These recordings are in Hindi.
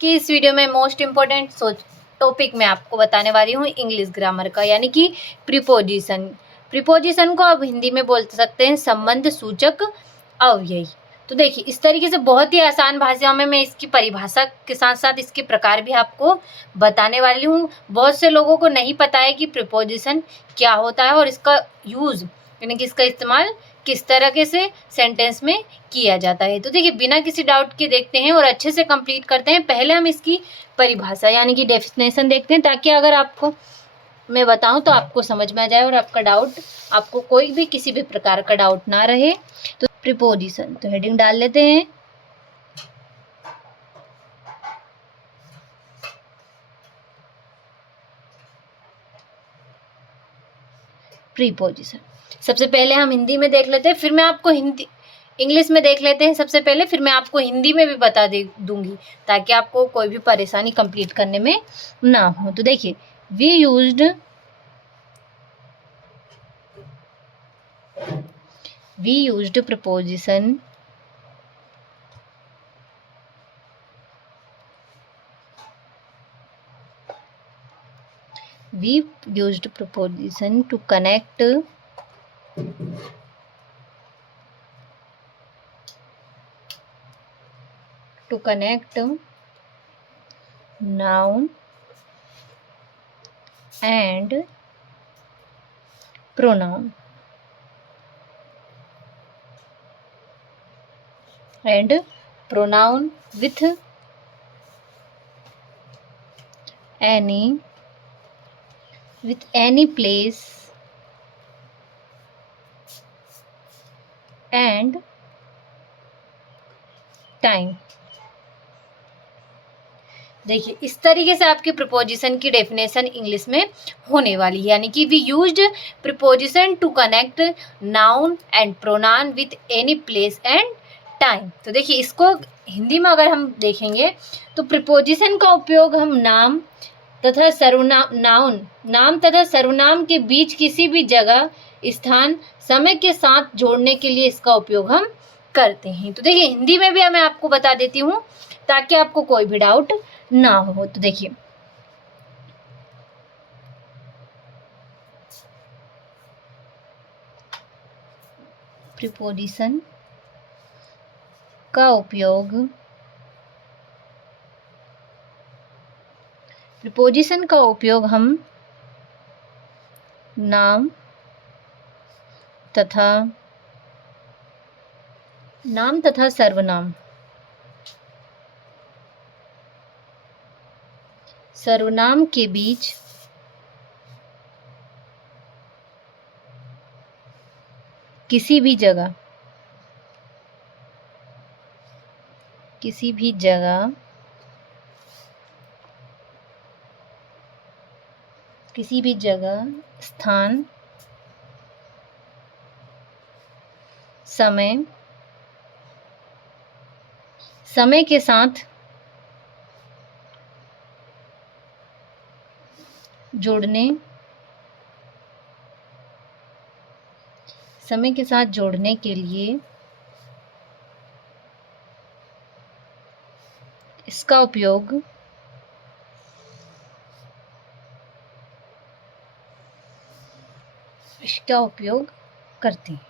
कि इस वीडियो में मोस्ट इम्पोर्टेंट टॉपिक मैं आपको बताने वाली हूँ इंग्लिश ग्रामर का, यानी कि प्रीपोजिशन। प्रीपोजिशन को आप हिंदी में बोल सकते हैं संबंध सूचक अव्यय। तो देखिए, इस तरीके से बहुत ही आसान भाषा में मैं इसकी परिभाषा के साथ साथ इसके प्रकार भी आपको बताने वाली हूँ। बहुत से लोगों को नहीं पता है कि प्रीपोजिशन क्या होता है और इसका यूज़ यानी कि इसका इस्तेमाल किस तरीके से सेंटेंस में किया जाता है। तो देखिए, बिना किसी डाउट के देखते हैं और अच्छे से कंप्लीट करते हैं। पहले हम इसकी परिभाषा यानी कि डेफिनेशन देखते हैं, ताकि अगर आपको मैं बताऊं तो आपको समझ में आ जाए और आपको कोई भी किसी भी प्रकार का डाउट ना रहे। तो प्रीपोजिशन, तो हेडिंग डाल लेते हैं प्रीपोजिशन। सबसे पहले हम हिंदी में देख लेते हैं, फिर मैं आपको इंग्लिश में देख लेते हैं सबसे पहले, फिर मैं आपको हिंदी में भी बता दूंगी, ताकि आपको कोई भी परेशानी कंप्लीट करने में ना हो। तो देखिए, we used preposition to connect noun and pronoun with any place and time. देखिए, इस तरीके से आपकी प्रीपोजिशन की डेफिनेशन इंग्लिश में होने वाली है, यानी कि we used preposition to connect noun and pronoun with any place and time. तो देखिए, इसको हिंदी में अगर हम देखेंगे तो प्रीपोजिशन का उपयोग हम नाम तथा सर्वनाम के बीच किसी भी जगह, स्थान, समय के साथ जोड़ने के लिए इसका उपयोग हम करते हैं। तो देखिए, हिंदी में भी मैं आपको बता देती हूँ ताकि आपको कोई भी डाउट ना हो। तो देखिए, प्रीपोजिशन का उपयोग हम नाम तथा सर्वनाम के बीच किसी भी जगह स्थान, समय के साथ जोड़ने के लिए इसका उपयोग करते हैं।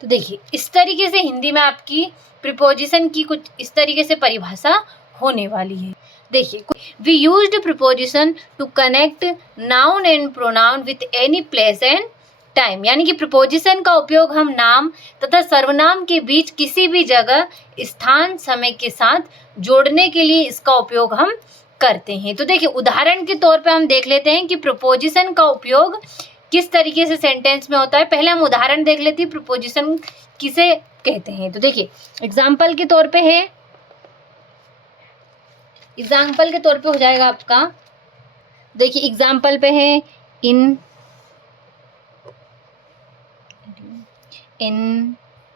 तो देखिए, इस तरीके से हिंदी में आपकी प्रीपोजिशन की कुछ इस तरीके से परिभाषा होने वाली है। देखिए, we used preposition to connect noun and pronoun with any place and time, यानी कि प्रीपोजिशन का उपयोग हम नाम तथा सर्वनाम के बीच किसी भी जगह, स्थान, समय के साथ जोड़ने के लिए इसका उपयोग हम करते हैं। तो देखिए, उदाहरण के तौर पे हम देख लेते हैं कि प्रीपोजिशन का उपयोग किस तरीके से सेंटेंस में होता है। पहले हम उदाहरण देख लेते हैं प्रीपोजिशन किसे कहते हैं। तो देखिए, एग्जाम्पल के तौर पे हो जाएगा आपका। देखिए, एग्जाम्पल पे है in,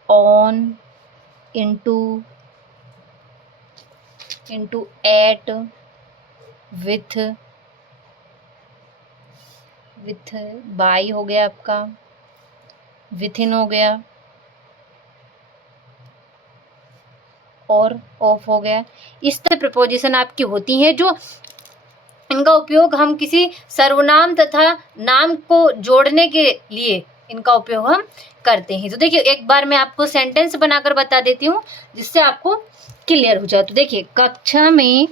on, into, at, with, by हो गया आपका, विथ इन हो गया, और ऑफ हो गया। इस तरह प्रीपोजिशन आपकी होती हैं जो इनका उपयोग हम किसी सर्वनाम तथा नाम को जोड़ने के लिए इनका उपयोग हम करते हैं। तो देखिए एक बार मैं आपको सेंटेंस बनाकर बता देती हूँ जिससे आपको क्लियर हो जाए। तो देखिए कक्षा में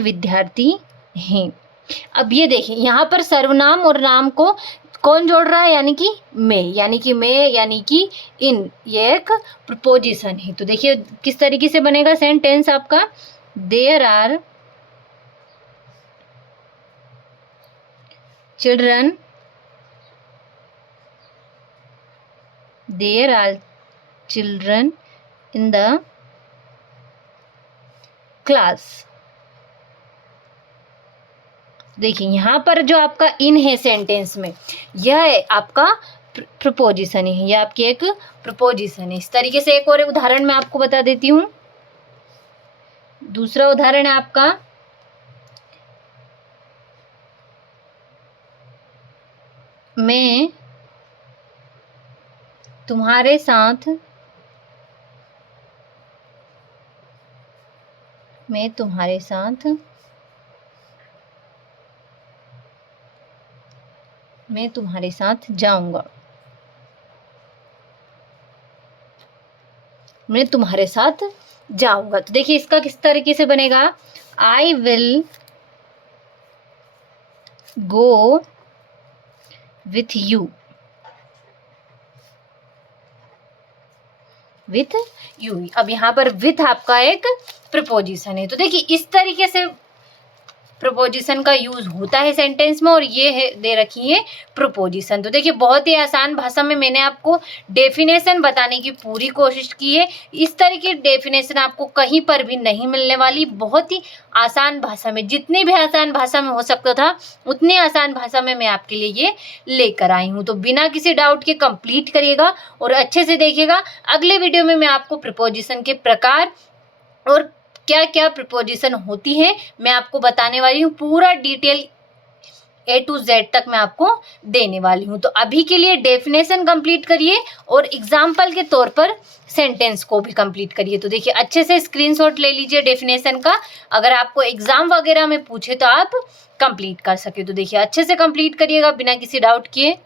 विद्यार्थी हैं। अब ये देखिए यहाँ पर सर्वनाम और नाम को कौन जोड़ रहा है, यानी कि मैं यानी कि इन, ये एक प्रपोजिशन है। तो देखिए किस तरीके से बनेगा सेंटेंस आपका, there are children in the class. देखिए यहाँ पर जो आपका इन है सेंटेंस में, यह आपका प्रपोजिशन है, यह आपकी एक प्रपोजिशन है। इस तरीके से एक और उदाहरण मैं आपको बता देती हूँ। दूसरा उदाहरण है आपका, मैं तुम्हारे साथ जाऊंगा। तो देखिए इसका किस तरीके से बनेगा, I will go with you. अब यहाँ पर विथ आपका एक प्रपोजिशन है। तो देखिए इस तरीके से प्रपोजिशन का यूज होता है सेंटेंस में, और ये है दे रखी है प्रपोजिशन। तो देखिए बहुत ही आसान भाषा में मैंने आपको डेफिनेशन बताने की पूरी कोशिश की है। इस तरह की डेफिनेशन आपको कहीं पर भी नहीं मिलने वाली, बहुत ही आसान भाषा में, जितनी भी आसान भाषा में हो सकता था उतनी आसान भाषा में मैं आपके लिए ये लेकर आई हूँ। तो बिना किसी डाउट के कंप्लीट करिएगा और अच्छे से देखिएगा। अगले वीडियो में मैं आपको प्रपोजिशन के प्रकार और क्या क्या प्रीपोजिशन होती है मैं आपको बताने वाली हूँ। पूरा डिटेल A to Z तक मैं आपको देने वाली हूँ। तो अभी के लिए डेफिनेशन कंप्लीट करिए और एग्जाम्पल के तौर पर सेंटेंस को भी कंप्लीट करिए। तो देखिए अच्छे से स्क्रीनशॉट ले लीजिए डेफिनेशन का, अगर आपको एग्जाम वगैरह में पूछे तो आप कंप्लीट कर सके। तो देखिए अच्छे से कंप्लीट करिएगा बिना किसी डाउट किए।